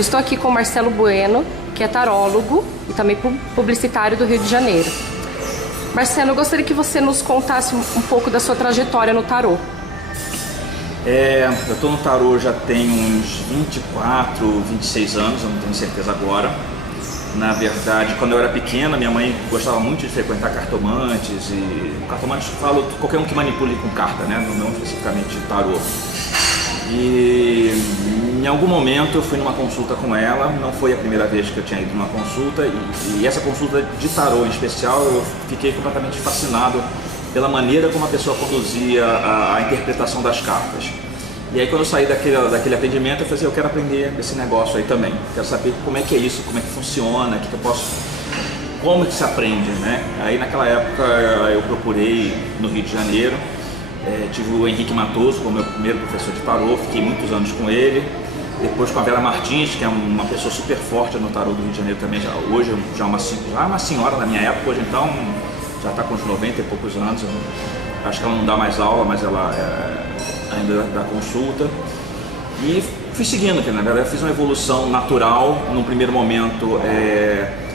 Eu estou aqui com o Marcelo Bueno, que é tarólogo e também publicitário do Rio de Janeiro. Marcelo, eu gostaria que você nos contasse um pouco da sua trajetória no tarô. Eu estou no tarô já tem uns 24, 26 anos, eu não tenho certeza agora. Na verdade, quando eu era pequena, minha mãe gostava muito de frequentar cartomantes, e cartomantes, falo qualquer um que manipule com carta, né? Não especificamente tarô. E em algum momento eu fui numa consulta com ela, não foi a primeira vez que eu tinha ido numa consulta, e essa consulta de tarô em especial eu fiquei completamente fascinado pela maneira como a pessoa conduzia a interpretação das cartas. E aí quando eu saí daquele atendimento eu falei assim, eu quero aprender esse negócio aí também, quero saber como é que é isso, como é que funciona, o que eu posso, como que se aprende, né? Aí naquela época eu procurei no Rio de Janeiro, tive o Henrique Matoso como meu primeiro professor de tarô, fiquei muitos anos com ele, depois com a Vera Martins, que é uma pessoa super forte no tarô do Rio de Janeiro também, hoje já uma senhora na minha época, hoje então já está com uns 90 e poucos anos, acho que ela não dá mais aula, mas ela ainda dá consulta. E fui seguindo, porque na verdade eu fiz uma evolução natural, num primeiro momento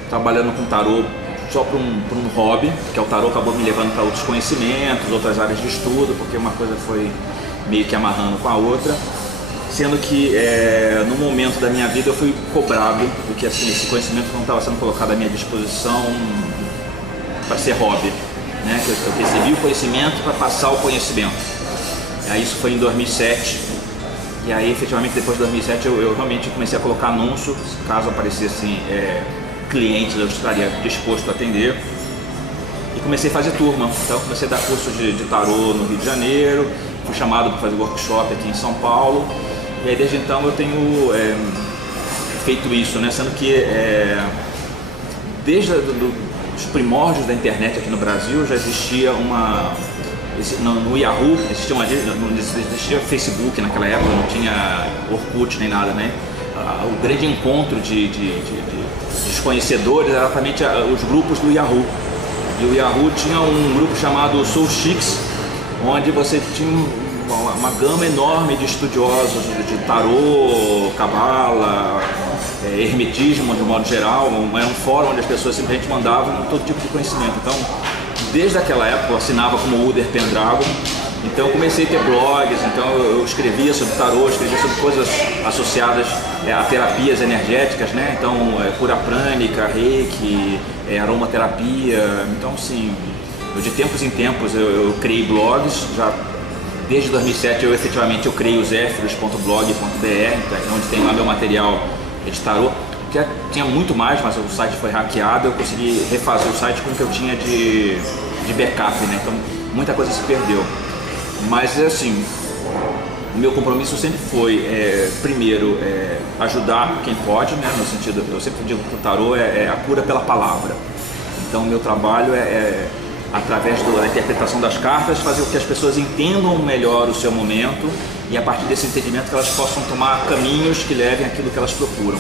trabalhando com tarô só para um hobby, que é o tarô acabou me levando para outros conhecimentos, outras áreas de estudo, porque uma coisa foi meio que amarrando com a outra, sendo que no momento da minha vida eu fui cobrado, porque assim, esse conhecimento não estava sendo colocado à minha disposição para ser hobby, né? Eu recebi o conhecimento para passar o conhecimento. Aí isso foi em 2007, e aí efetivamente depois de 2007 eu realmente comecei a colocar anúncio, caso aparecessem clientes eu estaria disposto a atender, e comecei a fazer turma. Então comecei a dar curso de tarô no Rio de Janeiro, fui chamado para fazer workshop aqui em São Paulo, e aí desde então eu tenho feito isso, né? Sendo que desde os primórdios da internet aqui no Brasil já existia no Yahoo, não existia Facebook naquela época, não tinha Orkut nem nada, né? O grande encontro dos conhecedores era exatamente os grupos do Yahoo. E o Yahoo tinha um grupo chamado Soul Chicks, onde você tinha uma gama enorme de estudiosos de tarô, cabala, hermetismo de modo geral. Era um fórum onde as pessoas simplesmente mandavam todo tipo de conhecimento. Então, desde aquela época eu assinava como Uder Pendragon, então eu comecei a ter blogs, então eu escrevia sobre tarô, escrevia sobre coisas associadas a terapias energéticas, né? Então cura prânica, reiki, aromaterapia. Então sim, de tempos em tempos eu criei blogs, já desde 2007 efetivamente eu criei o zéfiros.blog.br, onde tem lá meu material de tarô. Tinha muito mais, mas o site foi hackeado, eu consegui refazer o site com o que eu tinha de backup, né? Então muita coisa se perdeu. Mas assim, o meu compromisso sempre foi, primeiro, ajudar quem pode, né? No sentido, eu sempre digo que o tarô é a cura pela palavra. Então o meu trabalho através da interpretação das cartas, fazer com que as pessoas entendam melhor o seu momento e a partir desse entendimento que elas possam tomar caminhos que levem àquilo que elas procuram.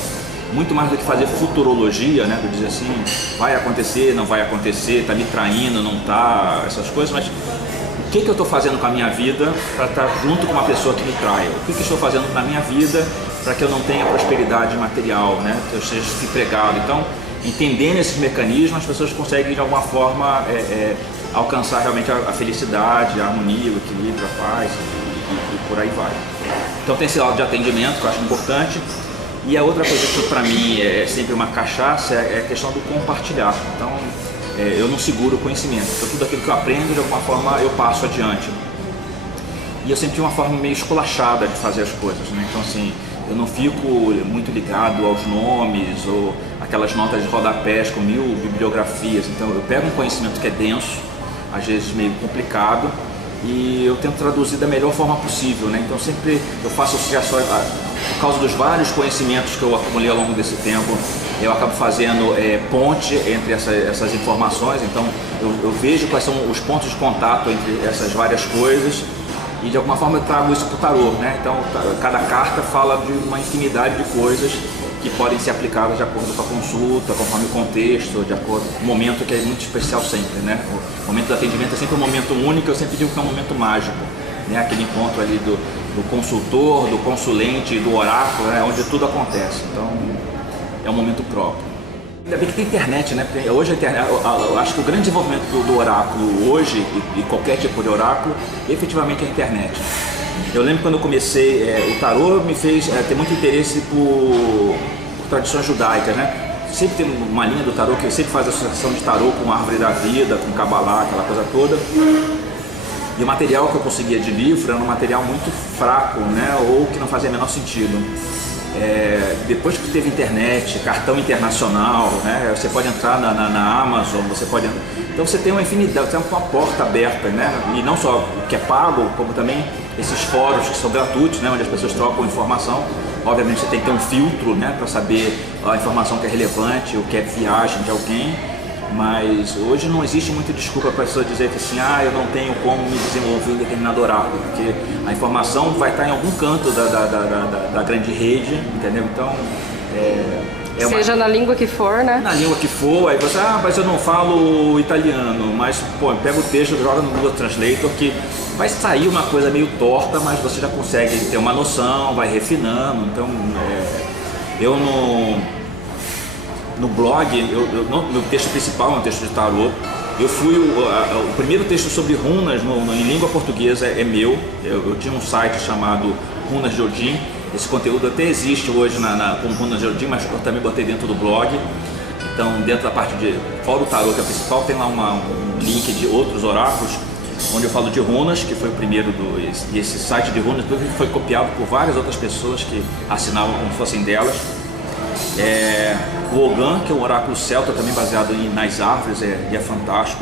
Muito mais do que fazer futurologia, né? De dizer assim, vai acontecer, não vai acontecer, tá me traindo, não tá, essas coisas, mas o que eu estou fazendo com a minha vida para estar junto com uma pessoa que me trai? O que eu estou fazendo na minha vida para que eu não tenha prosperidade material, né? Que eu seja desempregado. Então, entendendo esses mecanismos, as pessoas conseguem de alguma forma alcançar realmente a felicidade, a harmonia, o equilíbrio, a paz e por aí vai. Então tem esse lado de atendimento que eu acho importante. E a outra coisa que para mim é sempre uma cachaça é a questão do compartilhar. Então eu não seguro o conhecimento, então tudo aquilo que eu aprendo de alguma forma eu passo adiante. E eu sempre tive uma forma meio esculachada de fazer as coisas, né? Então assim, eu não fico muito ligado aos nomes ou aquelas notas de rodapés com 1000 bibliografias. Então eu pego um conhecimento que é denso, às vezes meio complicado, e eu tento traduzir da melhor forma possível, né? Então sempre eu faço associações, por causa dos vários conhecimentos que eu acumulei ao longo desse tempo, eu acabo fazendo ponte entre essas informações. Então eu vejo quais são os pontos de contato entre essas várias coisas e de alguma forma eu trago isso para o tarô, né? Então cada carta fala de uma infinidade de coisas que podem ser aplicadas de acordo com a consulta, conforme o contexto, de acordo com o momento, que é muito especial sempre, né? O momento do atendimento é sempre um momento único, eu sempre digo que é um momento mágico, né? Aquele encontro ali do consultor, do consulente, do oráculo, né? Onde tudo acontece. Então é um momento próprio. Ainda bem que tem internet, né? Porque hoje a internet, eu acho que o grande desenvolvimento do oráculo hoje, e qualquer tipo de oráculo, efetivamente é a internet. Eu lembro quando eu comecei, o tarô me fez ter muito interesse por tradições judaicas, né? Sempre tem uma linha do tarô que sempre faz associação de tarô com a árvore da vida, com Kabbalah, aquela coisa toda. E o material que eu conseguia de livro era um material muito fraco, né? Ou que não fazia o menor sentido. Depois que teve internet, cartão internacional, né? Você pode entrar na Amazon, você pode... Então você tem uma infinidade, você tem uma porta aberta, né? E não só o que é pago, como também esses fóruns que são gratuitos, né? Onde as pessoas trocam informação. Obviamente você tem que ter um filtro, né? Para saber a informação que é relevante, o que é viagem de alguém. Mas hoje não existe muita desculpa para a pessoa dizer que assim, eu não tenho como me desenvolver em determinado oráculo, porque a informação vai estar em algum canto da grande rede, entendeu? Então, seja na língua que for, né? Na língua que for, aí você, mas eu não falo italiano, mas pô, pega o texto, joga no Google Translator, que vai sair uma coisa meio torta, mas você já consegue ter uma noção, vai refinando. Então, eu no blog, meu texto principal é um texto de tarô. Eu fui o primeiro texto sobre runas em língua portuguesa é meu. Eu tinha um site chamado Runas de Odin. Esse conteúdo até existe hoje como Runas de Odin, mas eu também botei dentro do blog. Então, dentro da parte de fora o tarô, que é a principal, tem lá um link de outros oráculos, onde eu falo de runas, que foi o primeiro e esse site de runas foi copiado por várias outras pessoas que assinavam como se fossem delas. O Ogan, que é um oráculo celta também baseado nas árvores, e é fantástico.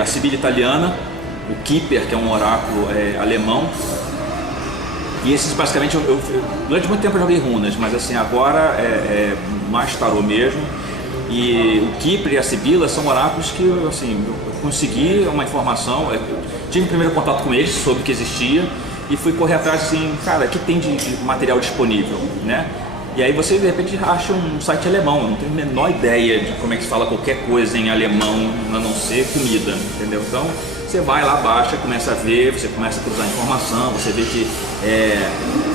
A Sibila italiana, o Kipper, que é um oráculo alemão. E esses basicamente, durante muito tempo eu joguei runas, mas assim, agora mais tarô mesmo. E o Kipper e a Sibila são oráculos que assim, eu consegui uma informação, tive primeiro contato com eles, soube que existia e fui correr atrás assim, cara, o que tem de material disponível, né? E aí você de repente acha um site alemão, eu não tenho a menor ideia de como é que se fala qualquer coisa em alemão, a não ser comida, entendeu? Então você vai lá, baixa, começa a ver, você começa a cruzar informação, você vê que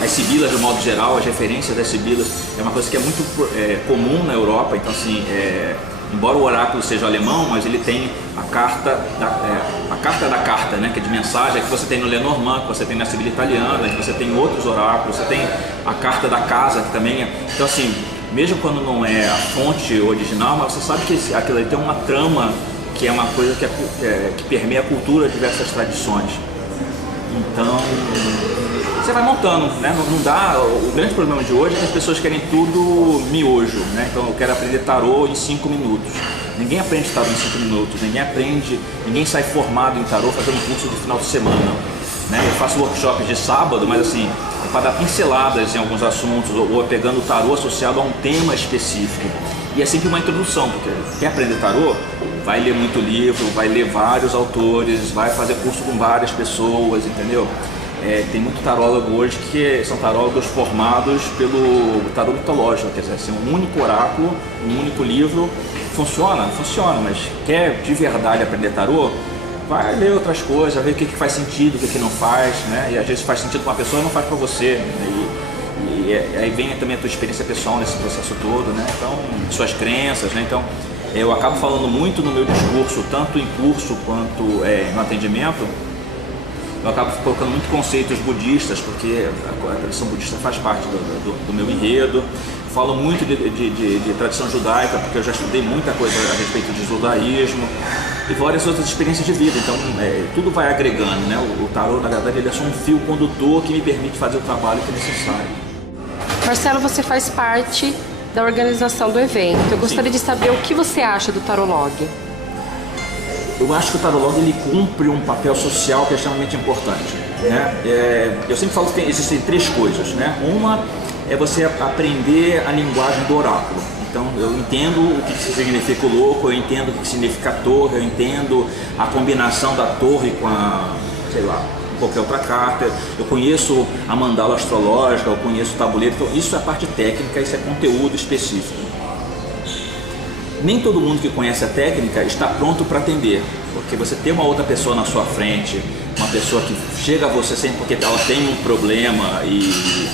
as sibilas, de modo geral, as referências das sibilas é uma coisa que é muito comum na Europa. Então assim, embora o oráculo seja alemão, mas ele tem a carta da carta, né, que é de mensagem, que você tem no Lenormand, que você tem na Sibila italiana, que você tem em outros oráculos, você tem a carta da casa, que também então assim, mesmo quando não é a fonte original, mas você sabe que aquilo ali tem uma trama, que é uma coisa que permeia a cultura de diversas tradições. Então você vai montando, né? Não dá. O grande problema de hoje é que as pessoas querem tudo miojo, né? Então eu quero aprender tarô em 5 minutos. Ninguém aprende tarô em 5 minutos, ninguém sai formado em tarô fazendo curso de final de semana, né? Eu faço workshops de sábado, mas assim, para dar pinceladas em alguns assuntos, ou pegando o tarô associado a um tema específico. E é sempre uma introdução, porque quer aprender tarô, vai ler muito livro, vai ler vários autores, vai fazer curso com várias pessoas, entendeu? Tem muito tarólogo hoje que são tarólogos formados pelo tarô mitológico, quer dizer, assim, um único oráculo, um único livro, funciona, mas quer de verdade aprender tarô, vai ler outras coisas, ver o que faz sentido, o que não faz, né? E às vezes faz sentido para uma pessoa e não faz para você, né? E aí vem também a tua experiência pessoal nesse processo todo, né? Então, suas crenças, né? Então, eu acabo falando muito no meu discurso, tanto em curso quanto no atendimento. Eu acabo colocando muito conceitos budistas, porque a tradição budista faz parte do meu enredo. Falo muito de tradição judaica, porque eu já estudei muita coisa a respeito de judaísmo e várias outras experiências de vida. Então, tudo vai agregando, né? O tarô, na verdade, ele é só um fio condutor que me permite fazer o trabalho que é necessário. Marcelo, você faz parte da organização do evento. Eu gostaria de saber o que você acha do Tarolog. Eu acho que o Tarolog ele cumpre um papel social que é extremamente importante, né? Eu sempre falo que existem 3 coisas, né? Uma é você aprender a linguagem do oráculo. Então eu entendo o que significa o louco, eu entendo o que significa a torre, eu entendo a combinação da torre com qualquer outra carta, eu conheço a mandala astrológica, eu conheço o tabuleiro, então isso é a parte técnica, isso é conteúdo específico. Nem todo mundo que conhece a técnica está pronto para atender, Porque você ter uma outra pessoa na sua frente, uma pessoa que chega a você sempre porque ela tem um problema, e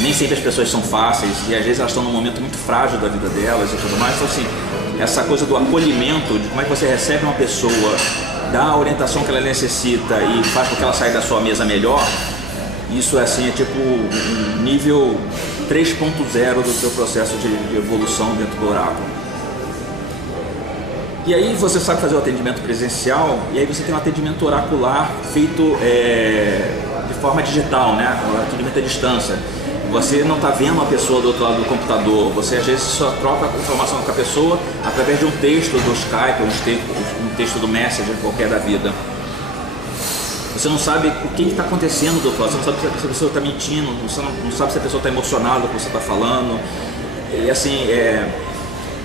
nem sempre as pessoas são fáceis, e às vezes elas estão num momento muito frágil da vida delas e tudo mais. Então assim, essa coisa do acolhimento, de como é que você recebe uma pessoa, dá a orientação que ela necessita e faz com que ela saia da sua mesa melhor, isso assim é tipo um nível 3.0 do seu processo de evolução dentro do Oráculo. E aí você sabe fazer o atendimento presencial, e aí você tem um atendimento oracular feito de forma digital, né? O atendimento à distância. Você não está vendo a pessoa do outro lado do computador, você às vezes só troca a informação com a pessoa através de um texto do Skype, um texto do Messenger, qualquer da vida. Você não sabe o que está acontecendo do outro lado, você não sabe se a pessoa está mentindo, você não sabe se a pessoa está emocionada com o que você está falando. E assim,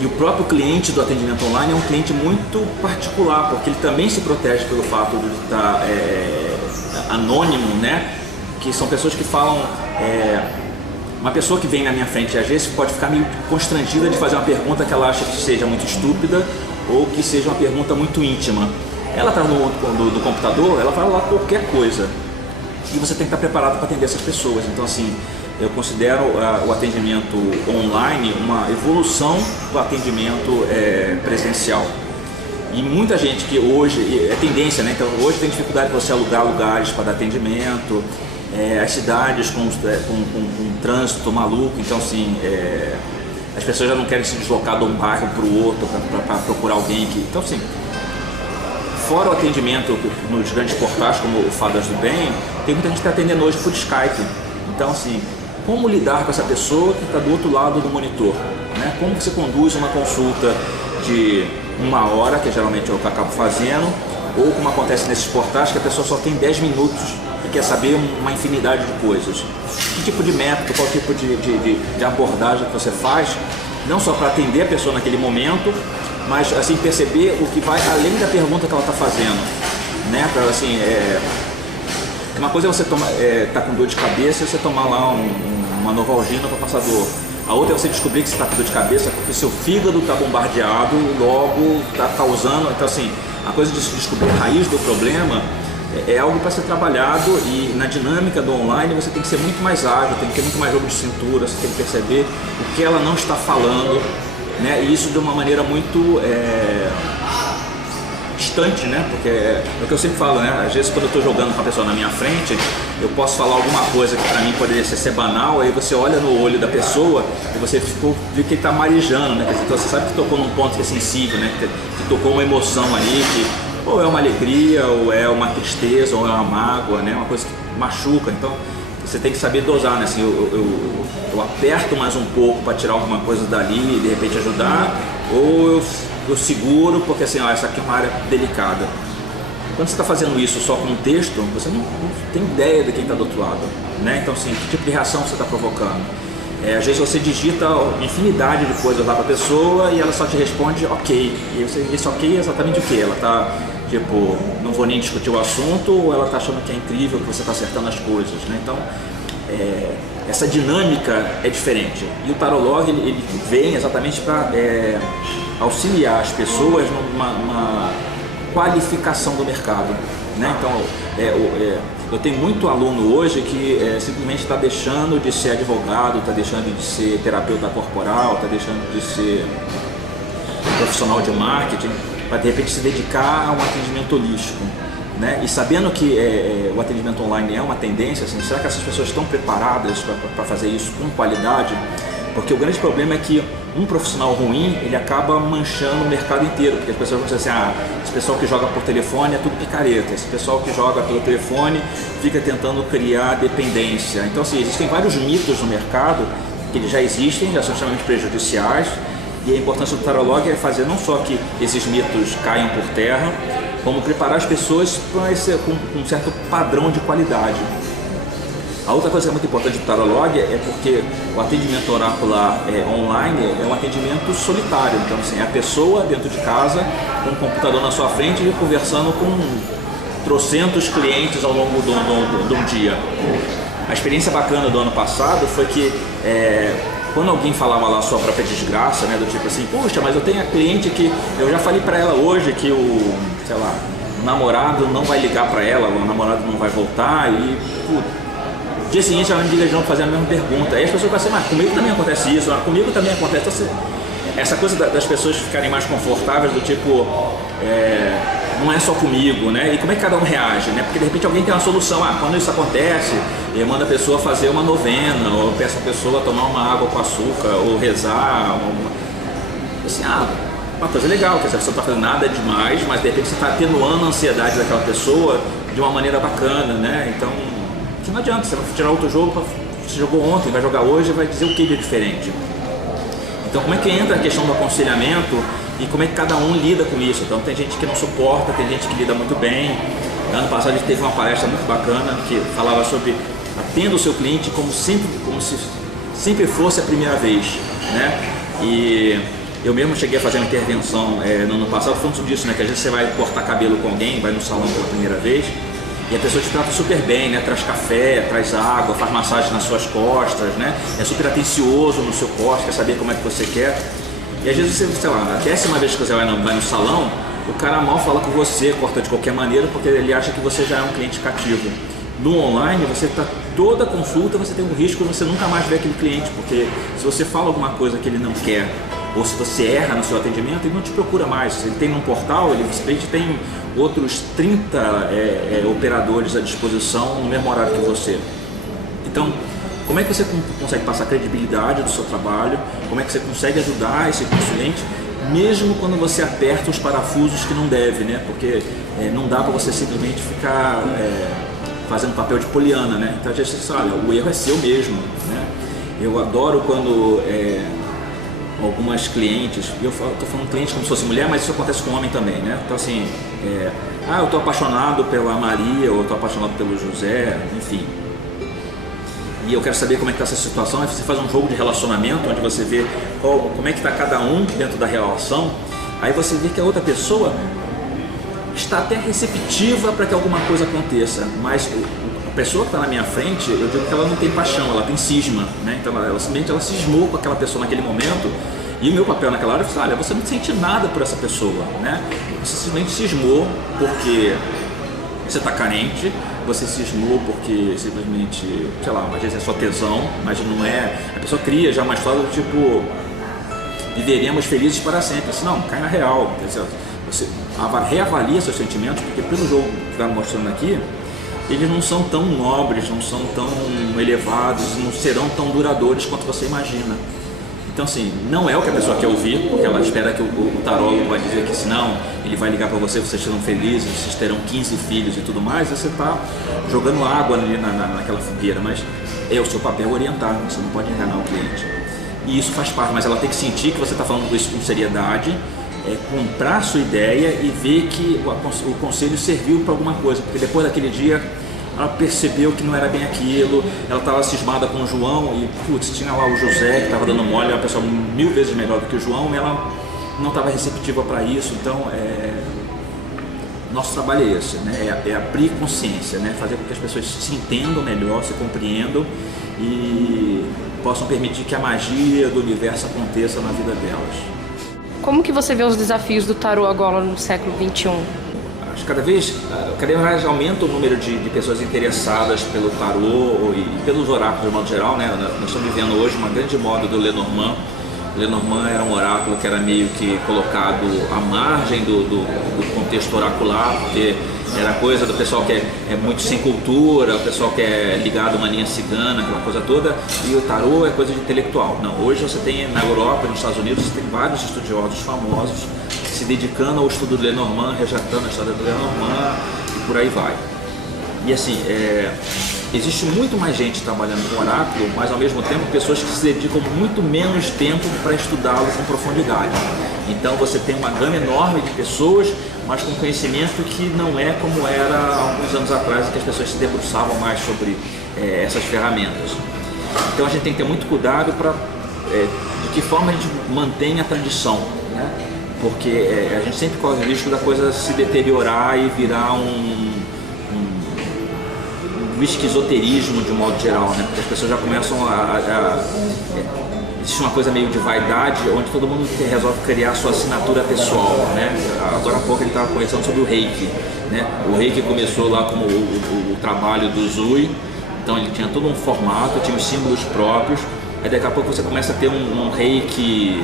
e o próprio cliente do atendimento online é um cliente muito particular, porque ele também se protege pelo fato de estar anônimo, né? Que são pessoas que falam... uma pessoa que vem na minha frente às vezes pode ficar meio constrangida de fazer uma pergunta que ela acha que seja muito estúpida ou que seja uma pergunta muito íntima. Ela está do computador, ela vai lá qualquer coisa, e você tem que estar preparado para atender essas pessoas. Então assim, eu considero o atendimento online uma evolução do atendimento presencial. E muita gente que hoje, é tendência, né? Então hoje tem dificuldade de você alugar lugares para dar atendimento, as cidades com trânsito maluco, então assim, as pessoas já não querem se deslocar de um bairro para o outro para procurar alguém que... Então assim, fora o atendimento nos grandes portais como o Fadas do Bem, tem muita gente que está atendendo hoje por Skype. Então assim, como lidar com essa pessoa que está do outro lado do monitor, né? Como você conduz uma consulta de 1 hora, que geralmente é o que eu acabo fazendo, ou como acontece nesses portais, que a pessoa só tem 10 minutos e quer saber uma infinidade de coisas. Que tipo de método, qual tipo de abordagem que você faz, não só para atender a pessoa naquele momento, mas assim, perceber o que vai além da pergunta que ela está fazendo, né? Pra, assim, uma coisa é você tá com dor de cabeça e você tomar lá uma Novalgina para passar dor. A outra é você descobrir que você está com dor de cabeça porque seu fígado está bombardeado, logo está causando. Então assim, a coisa de descobrir a raiz do problema é algo para ser trabalhado, e na dinâmica do online você tem que ser muito mais ágil, tem que ter muito mais jogo de cintura, você tem que perceber o que ela não está falando, né? E isso de uma maneira muito distante, né? Porque é o que eu sempre falo, né? Às vezes quando eu estou jogando com a pessoa na minha frente, eu posso falar alguma coisa que para mim poderia ser banal, aí você olha no olho da pessoa e você vê que ele está marejando, né? Então você sabe que tocou num ponto que é sensível, né? Que tocou uma emoção ali, que ou é uma alegria, ou é uma tristeza, ou é uma mágoa, né? Uma coisa que machuca. Então você tem que saber dosar, né? Assim, eu aperto mais um pouco para tirar alguma coisa dali e de repente ajudar, ou eu seguro porque assim, essa aqui é uma área delicada. Quando você está fazendo isso só com um texto, você não tem ideia de quem está do outro lado, né? Então assim, que tipo de reação você está provocando? Às vezes você digita infinidade de coisas lá para a pessoa e ela só te responde ok. E esse ok é exatamente o que? Ela está tipo, não vou nem discutir o assunto, ou ela está achando que é incrível, que você está acertando as coisas, né? Então, essa dinâmica é diferente. E o Tarolog ele vem exatamente para auxiliar as pessoas numa qualificação do mercado, né? Então, eu tenho muito aluno hoje que simplesmente está deixando de ser advogado, está deixando de ser terapeuta corporal, está deixando de ser profissional de marketing, para de repente se dedicar a um atendimento holístico, né? E sabendo que o atendimento online é uma tendência, assim, será que essas pessoas estão preparadas para fazer isso com qualidade? Porque o grande problema é que um profissional ruim, ele acaba manchando o mercado inteiro, porque as pessoas vão dizer assim, esse pessoal que joga por telefone é tudo picareta, esse pessoal que joga pelo telefone fica tentando criar dependência. Então assim, existem vários mitos no mercado que eles já existem, já são extremamente prejudiciais, e a importância do Tarolog é fazer não só que esses mitos caiam por terra, como preparar as pessoas com um certo padrão de qualidade. A outra coisa que é muito importante do Tarolog é porque o atendimento oracular online é um atendimento solitário. Então, assim, é a pessoa dentro de casa, com o computador na sua frente e conversando com trocentos clientes ao longo de um dia. A experiência bacana do ano passado foi que quando alguém falava lá a sua própria desgraça, né, do tipo assim, puxa, mas eu tenho a cliente que eu já falei para ela hoje que sei lá, o namorado não vai ligar para ela, o namorado não vai voltar e no dia seguinte ela me liga de novo fazendo a mesma pergunta. Aí as pessoas pensam, mas comigo também acontece isso, comigo também acontece. Então, essa coisa das pessoas ficarem mais confortáveis, do tipo, não é só comigo, né? E como é que cada um reage, né? Porque de repente alguém tem uma solução. Quando isso acontece, manda a pessoa fazer uma novena, ou peça a pessoa tomar uma água com açúcar, ou rezar, assim, uma coisa legal, que essa pessoa não está fazendo nada demais, mas de repente você está atenuando a ansiedade daquela pessoa de uma maneira bacana, né? Então, que não adianta, você vai tirar outro jogo, você jogou ontem, vai jogar hoje, vai dizer o que de diferente. Então, como é que entra a questão do aconselhamento e como é que cada um lida com isso? Então, tem gente que não suporta, tem gente que lida muito bem. Ano passado a gente teve uma palestra muito bacana que falava sobre atenda o seu cliente como se sempre fosse a primeira vez, né? E eu mesmo cheguei a fazer uma intervenção no ano passado falando disso, né? Que às vezes você vai cortar cabelo com alguém, vai no salão pela primeira vez e a pessoa te trata super bem, né? Traz café, traz água, faz massagem nas suas costas, né? É super atencioso no seu corte, quer saber como é que você quer. E às vezes você, sei lá, a 10ª vez que você vai no salão, o cara mal fala com você, corta de qualquer maneira, porque ele acha que você já é um cliente cativo. No online, você está toda consulta, você tem um risco de você nunca mais ver aquele cliente, porque se você fala alguma coisa que ele não quer, ou se você erra no seu atendimento, ele não te procura mais. Se ele tem um portal, ele simplesmente tem outros 30 operadores à disposição no mesmo horário que você. Então, como é que você consegue passar credibilidade do seu trabalho? Como é que você consegue ajudar esse cliente, mesmo quando você aperta os parafusos que não deve, né? Porque não dá para você simplesmente ficar fazendo papel de poliana, né? Então a gente diz, olha, o erro é seu mesmo, né? Eu adoro quando algumas clientes, eu estou falando cliente como se fosse mulher, mas isso acontece com homem também, né? Então assim, eu estou apaixonado pela Maria, ou estou apaixonado pelo José, enfim. E eu quero saber como é que está essa situação. Aí você faz um jogo de relacionamento, onde você vê como é que está cada um dentro da relação. Aí você vê que a outra pessoa está até receptiva para que alguma coisa aconteça, mas a pessoa que está na minha frente, eu digo que ela não tem paixão, ela tem cisma, né? Então ela simplesmente cismou com aquela pessoa naquele momento. E o meu papel naquela hora é falar, olha, você não sente nada por essa pessoa, né? Você simplesmente cismou porque você está carente, você cismou porque simplesmente, sei lá, às vezes é só tesão, mas não é. A pessoa cria já uma história do tipo, viveremos felizes para sempre. Assim, não, cai na real. Você reavalia seus sentimentos, porque pelo jogo que está mostrando aqui, eles não são tão nobres, não são tão elevados, não serão tão duradouros quanto você imagina. Então assim, não é o que a pessoa quer ouvir, porque ela espera que o tarólogo vai dizer que senão ele vai ligar para você, vocês serão felizes, vocês terão 15 filhos e tudo mais, e você está jogando água ali naquela fogueira, mas é o seu papel orientar, você não pode enganar o cliente. E isso faz parte, mas ela tem que sentir que você está falando isso com seriedade, comprar a sua ideia e ver que o conselho serviu para alguma coisa, porque depois daquele dia ela percebeu que não era bem aquilo, ela estava cismada com o João e putz, tinha lá o José que estava dando mole, é uma pessoa 1000 vezes melhor do que o João, e ela não estava receptiva para isso. Então nosso trabalho é esse, né? É abrir consciência, né? Fazer com que as pessoas se entendam melhor, se compreendam e possam permitir que a magia do universo aconteça na vida delas. Como que você vê os desafios do tarô agora no século XXI? Acho que cada vez mais aumenta o número de pessoas interessadas pelo tarô e pelos oráculos de modo geral, né? Nós estamos vivendo hoje uma grande moda do Lenormand. Lenormand era um oráculo que era meio que colocado à margem do contexto oracular, porque era coisa do pessoal que é muito sem cultura, o pessoal que é ligado a uma linha cigana, aquela coisa toda, e o tarô é coisa de intelectual. Não, hoje você tem na Europa e nos Estados Unidos, você tem vários estudiosos famosos se dedicando ao estudo do Lenormand, resgatando a história do Lenormand e por aí vai. E assim, existe muito mais gente trabalhando com oráculo, mas ao mesmo tempo pessoas que se dedicam muito menos tempo para estudá-lo com profundidade. Então você tem uma gama enorme de pessoas, mas com conhecimento que não é como era há alguns anos atrás, em que as pessoas se debruçavam mais sobre essas ferramentas. Então a gente tem que ter muito cuidado para de que forma a gente mantém a tradição, né? Porque a gente sempre corre o risco da coisa se deteriorar e virar um esquizoterismo de um modo geral, né? Porque as pessoas já começam existe uma coisa meio de vaidade, onde todo mundo resolve criar a sua assinatura pessoal, né? Agora há pouco ele estava conversando sobre o Reiki. né? O Reiki começou lá como o trabalho do Zui, então ele tinha todo um formato, tinha os símbolos próprios. Aí daqui a pouco você começa a ter um Reiki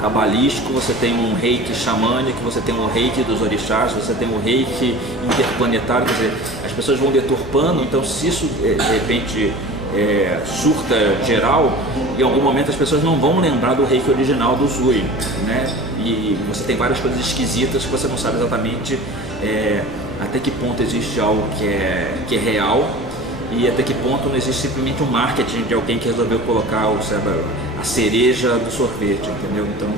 cabalístico, você tem um Reiki xamânico, você tem um Reiki dos orixás, você tem um Reiki interplanetário, quer dizer, as pessoas vão deturpando, então se isso de repente surta geral, em algum momento as pessoas não vão lembrar do Reiki original do Zui, né? E você tem várias coisas esquisitas que você não sabe exatamente até que ponto existe algo que é real e até que ponto não existe simplesmente um marketing de alguém que resolveu colocar a cereja do sorvete, entendeu? Então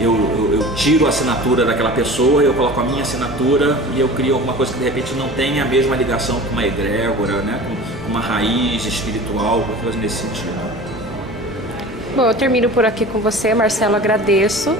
eu tiro a assinatura daquela pessoa, eu coloco a minha assinatura e eu crio alguma coisa que de repente não tenha a mesma ligação com uma egrégora, né? Com uma raiz espiritual, qualquer coisa nesse sentido. Bom, eu termino por aqui com você, Marcelo, agradeço.